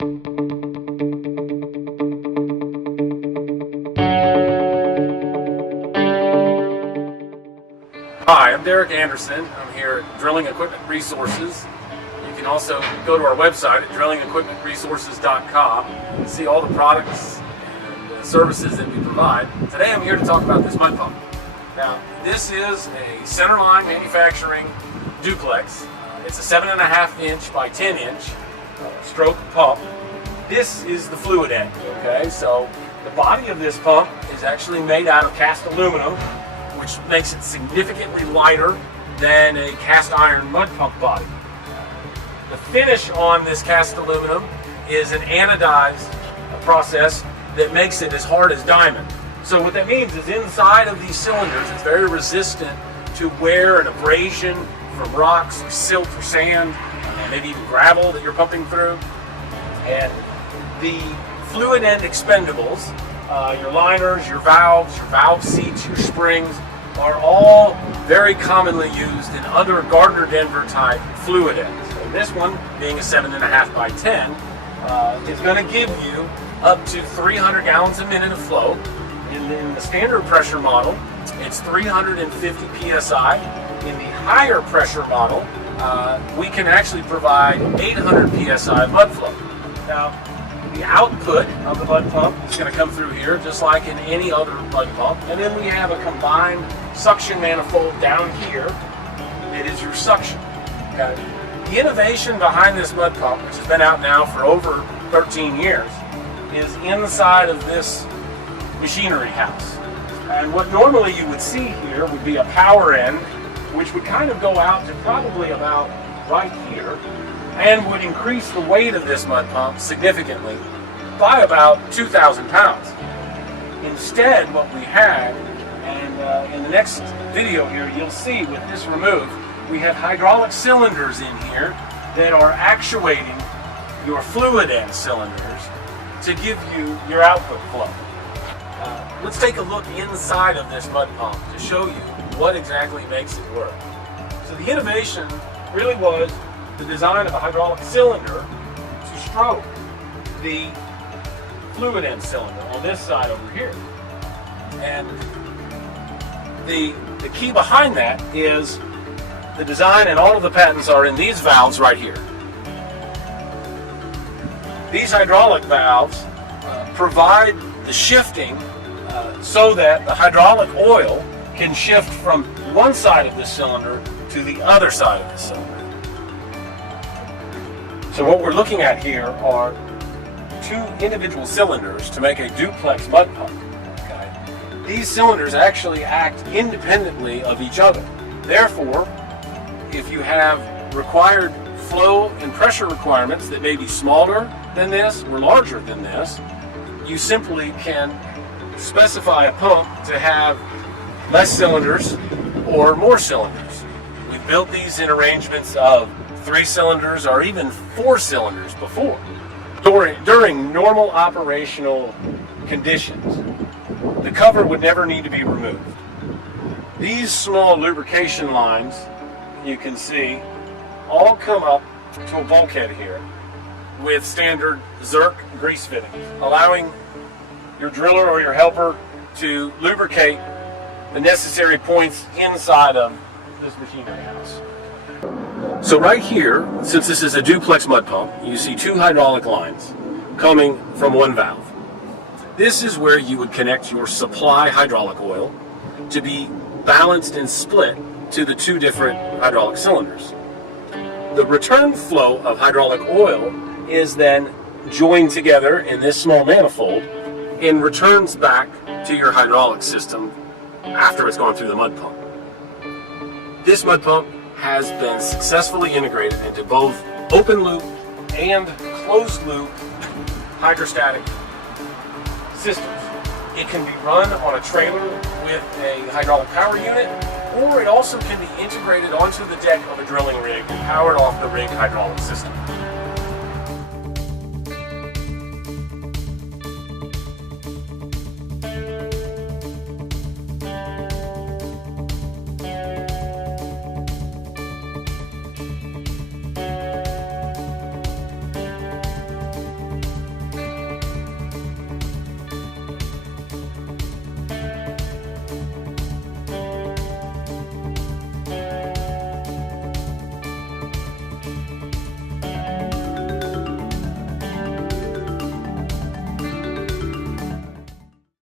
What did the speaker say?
Hi, I'm Derek Anderson. I'm here at Drilling Equipment Resources. You can also go to our website at drillingequipmentresources.com and see all the products and services that we provide. Today I'm here to talk about this mud pump. Now, this is a Centerline manufacturing duplex. It's a 7.5 inch by 10 inch stroke pump. This is the fluid end, okay? So the body of this pump is actually made out of cast aluminum, which makes it significantly lighter than a cast iron mud pump body. The finish on this cast aluminum is an anodized process that makes it as hard as diamond. So what that means is inside of these cylinders, it's very resistant to wear and abrasion from rocks or silt or sand, maybe even gravel that you're pumping through. And the fluid end expendables, your liners, your valve seats, your springs, are all very commonly used in other Gardner Denver type fluid ends. And this one, being a 7.5 by 10, is going to give you up to 300 gallons a minute of flow. In the standard pressure model, it's 350 psi. In the higher pressure model, we can actually provide 800 psi mud flow. Now, the output of the mud pump is going to come through here just like in any other mud pump, and then we have a combined suction manifold down here. It is your suction. Okay. The innovation behind this mud pump, which has been out now for over 13 years, is inside of this machinery house. And what normally you would see here would be a power end, which would kind of go out to probably about right here, and would increase the weight of this mud pump significantly by about 2,000 pounds. Instead, what we had, and in the next video here, you'll see with this removed, we have hydraulic cylinders in here that are actuating your fluid end cylinders to give you your output flow. Let's take a look inside of this mud pump to show you what exactly makes it work. So the innovation really was the design of a hydraulic cylinder to stroke the fluid end cylinder on this side over here. And the key behind that is the design, and all of the patents are in these valves right here. These hydraulic valves provide the shifting so that the hydraulic oil can shift from one side of the cylinder to the other side of the cylinder. So what we're looking at here are two individual cylinders to make a duplex mud pump. Okay? These cylinders actually act independently of each other. Therefore, if you have required flow and pressure requirements that may be smaller than this or larger than this, you simply can specify a pump to have less cylinders or more cylinders. We've built these in arrangements of 3 cylinders or even 4 cylinders before. During normal operational conditions, the cover would never need to be removed. These small lubrication lines, you can see, all come up to a bulkhead here with standard Zerk grease fittings, allowing your driller or your helper to lubricate the necessary points inside of this machinery house. So right here, since this is a duplex mud pump, you see 2 hydraulic lines coming from one valve. This is where you would connect your supply hydraulic oil to be balanced and split to the 2 different hydraulic cylinders. The return flow of hydraulic oil is then joined together in this small manifold and returns back to your hydraulic system after it's gone through the mud pump. This mud pump has been successfully integrated into both open loop and closed loop hydrostatic systems. It can be run on a trailer with a hydraulic power unit, or it also can be integrated onto the deck of a drilling rig and powered off the rig hydraulic system.